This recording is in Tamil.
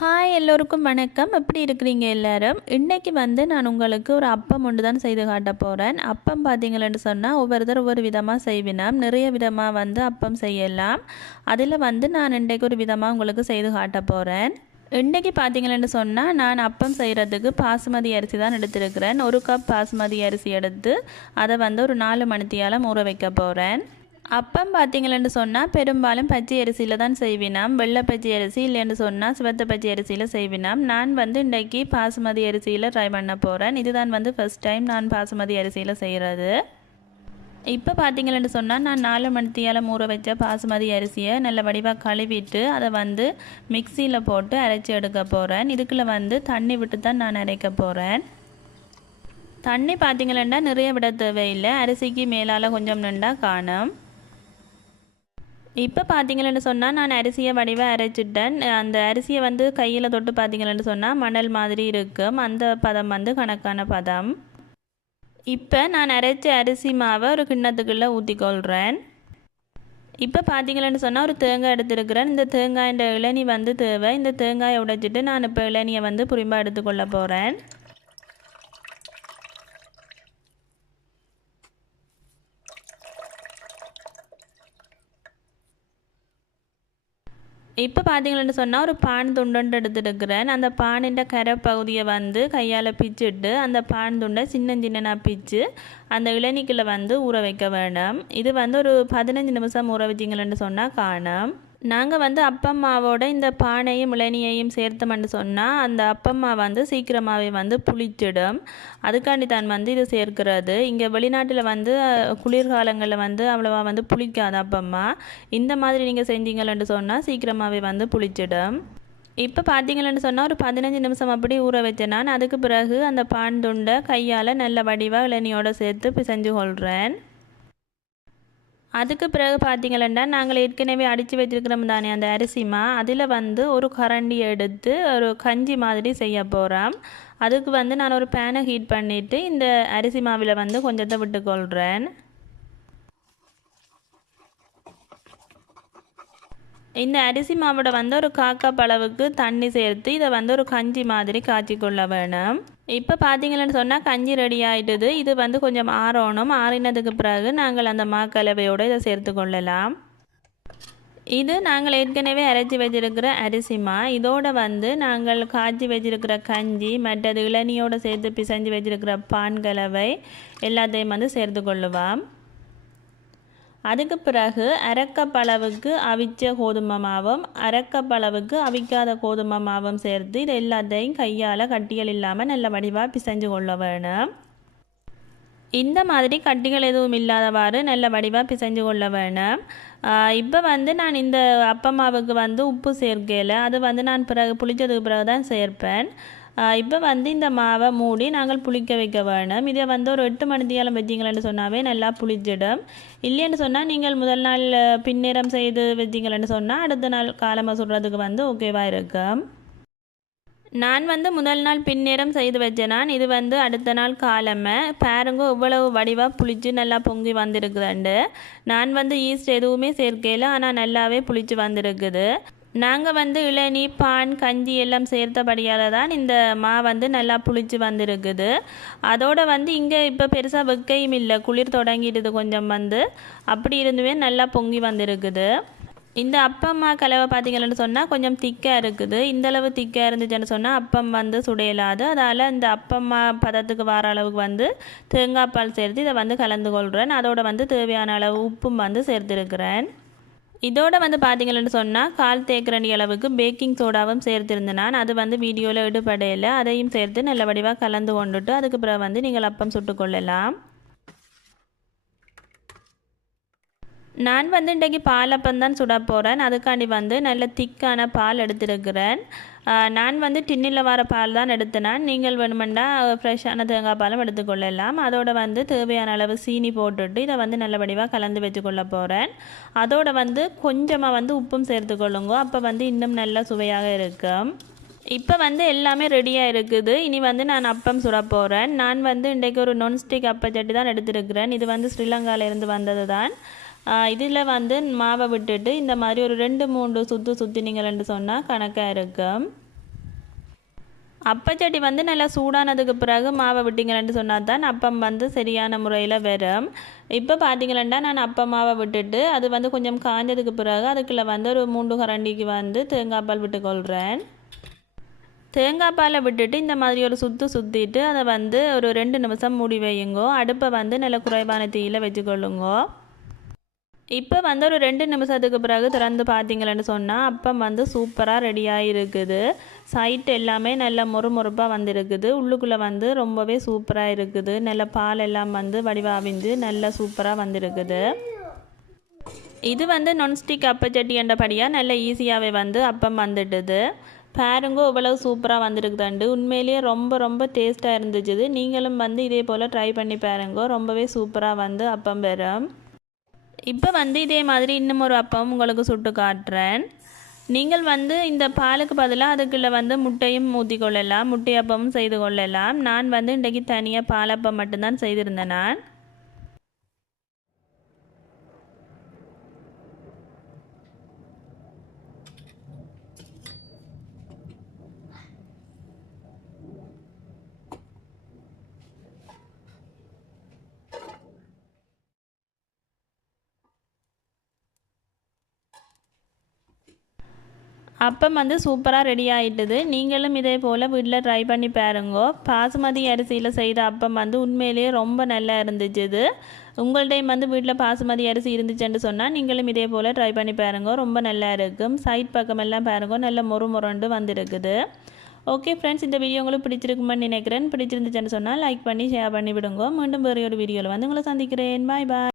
ஹாய் எல்லோருக்கும் வணக்கம். எப்படி இருக்கிறீங்க எல்லோரும்? இன்றைக்கி வந்து நான் உங்களுக்கு ஒரு அப்பம் ஒன்று தான் செய்து காட்ட போகிறேன் அப்பம் பார்த்தீங்களன்னு சொன்னால் ஒவ்வொருத்தர் ஒவ்வொரு விதமாக செய்வினோம். நிறைய விதமாக வந்து அப்பம் செய்யலாம். அதில் வந்து நான் இன்றைக்கு ஒரு விதமாக உங்களுக்கு செய்து காட்ட போகிறேன் இன்றைக்கி பார்த்தீங்களன்னு சொன்னால் நான் அப்பம் செய்கிறதுக்கு பாசுமதி அரிசி தான் எடுத்திருக்கிறேன். ஒரு கப் பாசுமதி அரிசி எடுத்து அதை வந்து ஒரு நாலு மணித்தியால் ஊற வைக்க போகிறேன் அப்பம் பார்த்தீங்களன்னு சொன்னால் பெரும்பாலும் பச்சை அரிசியில் தான் செய்வினாம். வெள்ளை பச்சை அரிசி இல்லைன்னு சொன்னால் சிவத்த பச்சை அரிசியில் செய்வினாம். நான் வந்து இன்றைக்கி பாசுமதி அரிசியில் ட்ரை பண்ண போகிறேன் இதுதான் வந்து ஃபஸ்ட் டைம் நான் பாசுமதி அரிசியில் செய்கிறது இப்போ பார்த்தீங்களேன்னு சொன்னால் நான் நாலு மணித்தியால் ஊற வச்ச பாசுமதி அரிசியை நல்ல வடிவாக கழுவிட்டு அதை வந்து மிக்சியில் போட்டு அரைச்சி எடுக்க போகிறேன் இதுக்குள்ளே வந்து தண்ணி விட்டு தான் நான் அரைக்க போகிறேன் தண்ணி பார்த்தீங்களேன்னா நிறைய விட தேவையில்லை. அரிசிக்கு மேலால் கொஞ்சம் நின்றா காணும். இப்போ பார்த்தீங்களன்னு சொன்னால் நான் அரிசியை வடிவாக அரைச்சிட்டேன். அந்த அரிசியை வந்து கையில் தொட்டு பார்த்தீங்களன்னு சொன்னால் மணல் மாதிரி இருக்கும். அந்த பதம் வந்து கணக்கான பதம். இப்போ நான் அரைச்ச அரிசி மாவை ஒரு கிண்ணத்துக்குள்ளே ஊற்றிக்கொள்கிறேன் இப்போ பார்த்தீங்களன்னு சொன்னால் ஒரு தேங்காய் எடுத்துருக்கிறேன். இந்த தேங்காயின் இளநி வந்து தேவை. இந்த தேங்காயை உடைச்சிட்டு நான் இப்போ இளநியை வந்து புரிம்பாக எடுத்துக்கொள்ள போகிறேன் இப்போ பார்த்தீங்கன்னு சொன்னால் ஒரு பான் துண்டு எடுத்துருக்கிறேன் அந்த பானின்ற கரை பகுதியை வந்து கையால் பிச்சுட்டு அந்த பான் துண்டை சின்ன சின்னனாக பிச்சு அந்த இளநீக்கில் வந்து ஊற வைக்க வேணும். இது வந்து ஒரு பதினஞ்சு நிமிஷம் ஊற வச்சிங்களேன்னு சொன்னால் காணும். நாங்கள் வந்து அப்பம்மாவோட இந்த பானையும் இளநியையும் சேர்த்தோம்னு சொன்னால் அந்த அப்பம்மா வந்து சீக்கிரமாகவே வந்து புளிச்சிடும் அதுக்காண்டி தான் வந்து இது சேர்க்கிறது. இங்கே வெளிநாட்டில் வந்து குளிர்காலங்களில் வந்து அவ்வளோவா வந்து புளிக்காது அப்பம்மா இந்த மாதிரி நீங்கள் செஞ்சீங்கள்னு சொன்னால் சீக்கிரமாகவே வந்து புளிச்சிடும் இப்போ பார்த்தீங்களன்னு சொன்னால் ஒரு பதினஞ்சு நிமிஷம் அப்படி ஊற வச்சேன் நான். அதுக்கு பிறகு அந்த பான் துண்டை கையால் நல்ல வடிவாக இளநியோடு சேர்த்து பிசைஞ்சு கொள்கிறேன் அதுக்கு பிறகு பார்த்தீங்களா நாங்கள் ஏற்கனவே அடித்து வச்சுருக்கிறோம் தானே அந்த அரிசிமா அதில் வந்து ஒரு கரண்டி எடுத்து ஒரு கஞ்சி மாதிரி செய்ய போகிறோம் அதுக்கு வந்து நான் ஒரு பேனை ஹீட் பண்ணிவிட்டு இந்த அரிசி மாவில் வந்து கொஞ்சத்தை விட்டுக்கொள்கிறேன் இந்த அரிசி மாவோட வந்து ஒரு காக்கா பளவுக்கு தண்ணி சேர்த்து இதை வந்து ஒரு கஞ்சி மாதிரி காய்ச்சி கொள்ள வேணும். இப்போ பார்த்தீங்கன்னு சொன்னால் கஞ்சி ரெடி ஆகிட்டுது இது வந்து கொஞ்சம் ஆறணும். ஆறினதுக்கு பிறகு நாங்கள் அந்த மாக்கலவையோடு இதை சேர்த்து கொள்ளலாம். இது நாங்கள் ஏற்கனவே அரைச்சி வச்சிருக்கிற அரிசிமா? இதோட வந்து நாங்கள் காய்ச்சி வச்சிருக்கிற கஞ்சி மற்றது இளநியோடு சேர்த்து பிசைஞ்சு வச்சிருக்கிற பான் கலவை எல்லாத்தையும் வந்து சேர்த்து கொள்ளுவோம். அதுக்கு பிறகு அரக்கப்பளவுக்கு அவிச்ச கோதுமை மாவும் அரக்கப்பளவுக்கு அவிக்காத கோதுமை மாவும் சேர்த்து இது எல்லாத்தையும் கையால் கட்டிகள் இல்லாமல் நல்ல வடிவாக பிசைஞ்சு கொள்ள வேணும். இந்த மாதிரி கட்டிகள் எதுவும் இல்லாதவாறு நல்ல வடிவாக பிசைஞ்சு கொள்ள வேணும். இப்போ வந்து நான் இந்த அப்பமாவுக்கு வந்து உப்பு சேர்க்கல. அது வந்து நான் பிறகு புளிச்சதுக்கு பிறகு தான் சேர்ப்பேன். இப்போ வந்து இந்த மாவை மூடி நாங்கள் புளிக்க வைக்க வேணும். இதை வந்து ஒரு எட்டு மணித்தியாலம் வச்சிங்களேன்னு சொன்னாவே நல்லா புளிச்சிடும் இல்லைன்னு சொன்னால் நீங்கள் முதல் நாள் பின்னேரம் செய்து வச்சிங்களேன்னு சொன்னால் அடுத்த நாள் காலமாக சுடுறதுக்கு வந்து ஓகேவாக இருக்கும். நான் வந்து முதல் நாள் பின்னேரம் செய்து வச்சேனான் நான் இது வந்து அடுத்த நாள் காலமை. பாருங்க இவ்வளவு வடிவாக புளிச்சு நல்லா பொங்கி வந்திருக்குதுண்டு. நான் வந்து ஈஸ்ட் எதுவுமே சேர்க்கையில் ஆனால் நல்லாவே புளிச்சு வந்திருக்குது. நாங்கள் வந்து இளநீ பான் கஞ்சி எல்லாம் சேர்த்தபடியால் தான் இந்த மா வந்து நல்லா புளிச்சு வந்திருக்குது. அதோடு வந்து இங்கே இப்போ பெருசாக வெக்கையும் இல்லை. குளிர் தொடங்கிடுது கொஞ்சம் வந்து. அப்படி இருந்துமே நல்லா பொங்கி வந்திருக்குது. இந்த அப்பம்மா கலவை பார்த்தீங்கன்னு சொன்னால் கொஞ்சம் திக்காக இருக்குது. இந்தளவு திக்காக இருந்துச்சுன்னு சொன்னால் அப்பம் வந்து சுடையலாது. அதால் இந்த அப்பம்மா பதத்துக்கு வர அளவுக்கு வந்து தேங்காய் பால் சேர்த்து இதை வந்து கலந்து கொள்கிறேன் அதோட வந்து தேவையான அளவு உப்பும் வந்து சேர்த்துருக்கிறேன். இதோட வந்து பார்த்தீங்கன்னு சொன்னால் கால் தேக்கரண்டி அளவுக்கு பேக்கிங் சோடாவும் சேர்த்துருந்தேன் நான் அது வந்து வீடியோவில் ஈடுபடையில் அதையும் சேர்த்து நல்ல வடிவாக கலந்து கொண்டுட்டு அதுக்கு பிறகு வந்து நீங்கள் அப்பம் சுட்டுக்கொள்ளலாம் நான் வந்து இன்றைக்கி பாலப்பம் தான் சுட போகிறேன் அதுக்காண்டி வந்து நல்ல திக்கான பால் எடுத்துருக்கிறேன். நான் வந்து டின்னில் வர பால் தான் எடுத்தினேன் நீங்கள் வேணுமெண்டா ஃப்ரெஷ்ஷான தேங்காய் பாலும் எடுத்துக்கொள்ளலாம். அதோட வந்து தேவையான அளவு சீனி போட்டுட்டு இதை வந்து நல்ல வடிவாக கலந்து வச்சுக்கொள்ள போகிறேன் அதோட வந்து கொஞ்சமாக வந்து உப்பும் சேர்த்துக்கொள்ளுங்க. அப்போ வந்து இன்னும் நல்லா சுவையாக இருக்கும். இப்போ வந்து எல்லாமே ரெடியாக இருக்குது. இனி வந்து நான் அப்பம் சுட போகிறேன் நான் வந்து இன்றைக்கு ஒரு நான்ஸ்டிக் அப்பச்சட்டி தான் எடுத்துருக்கிறேன். இது வந்து ஸ்ரீலங்காவிலேருந்து வந்தது தான் இதில் வந்து மாவை விட்டுட்டு இந்த மாதிரி ஒரு ரெண்டு மூன்று சுற்று சுற்றினீங்கள்னு சொன்னால் கணக்காக இருக்கும். அப்பச்சட்டி வந்து நல்லா சூடானதுக்கு பிறகு மாவை விட்டீங்களேன்னு சொன்னால் தான் அப்பம் வந்து சரியான முறையில் வரும். இப்போ பார்த்தீங்களா நான் அப்பம் மாவை விட்டுட்டு அது வந்து கொஞ்சம் காஞ்சதுக்கு பிறகு அதுக்குள்ளே வந்து ஒரு மூன்று கரண்டிக்கு வந்து தேங்காய் பால் விட்டுக்கொள்கிறேன் தேங்காய் பாலை விட்டுட்டு இந்த மாதிரி ஒரு சுற்று சுற்றிட்டு அதை வந்து ஒரு ரெண்டு நிமிஷம் மூடி வையுங்கோ. அடுப்பை வந்து நல்ல குறைவான தீயில் வச்சுக்கொள்ளுங்கோ. இப்போ வந்து ஒரு ரெண்டு நிமிஷத்துக்கு பிறகு திறந்து பார்த்தீங்களேன்னு சொன்னால் அப்பம் வந்து சூப்பராக ரெடியாக இருக்குது. சைட் எல்லாமே நல்ல முறுமுறுப்பாக வந்திருக்குது. உள்ளுக்குள்ளே வந்து ரொம்பவே சூப்பராக இருக்குது. நல்ல பால் எல்லாம் வந்து வடிவாவிந்து நல்ல சூப்பராக வந்திருக்குது. இது வந்து நான்ஸ்டிக் அப்பச்சட்டி என்றபடியாக நல்ல ஈஸியாகவே வந்து அப்பம் வந்துட்டுது. பாருங்க இவ்வளவு சூப்பராக வந்திருக்குதாண்டு. உண்மையிலேயே ரொம்ப ரொம்ப டேஸ்ட்டாக இருந்துச்சு நீங்களும் வந்து இதே போல் ட்ரை பண்ணி பாருங்க. ரொம்பவே சூப்பராக வந்து அப்பம் பெறும். இப்போ வந்து இதே மாதிரி இன்னும் ஒரு அப்பவும் உங்களுக்கு சுட்டு காட்டுறேன். நீங்கள் வந்து இந்த பாலுக்கு பதிலாக அதுக்குள்ளே வந்து முட்டையும் ஊற்றி கொள்ளலாம் முட்டை அப்பமும் செய்து கொள்ளலாம். நான் வந்து இன்றைக்கு தனியாக பாலப்பம் மட்டும்தான் செய்திருந்தேன் நான். அப்பம் வந்து சூப்பராக ரெடி ஆகிட்டுது நீங்களும் இதே போல் வீட்டில் ட்ரை பண்ணி பாருங்கோ. பாசுமதி அரிசியில் செய்த அப்பம் வந்து உண்மையிலேயே ரொம்ப நல்லா இருந்துச்சு இது உங்கள்டையும் வந்து வீட்டில் பாசுமதி அரிசி இருந்துச்சுன்னு சொன்னால் நீங்களும் இதே போல் ட்ரை பண்ணி பாருங்க. ரொம்ப நல்லா இருக்கும். சைட் பக்கமெல்லாம் பாருங்க. நல்ல மொறு மொரண்டு வந்துருக்குது. ஓகே ஃப்ரெண்ட்ஸ் இந்த வீடியோ உங்களுக்கு பிடிச்சிருக்குமான்னு நினைக்கிறேன். பிடிச்சிருந்துச்சுன்னு சொன்னால் லைக் பண்ணி ஷேர் பண்ணி விடுங்க. மீண்டும் வேறு ஒரு வீடியோவில் வந்து உங்களை சந்திக்கிறேன். பாய் பாய்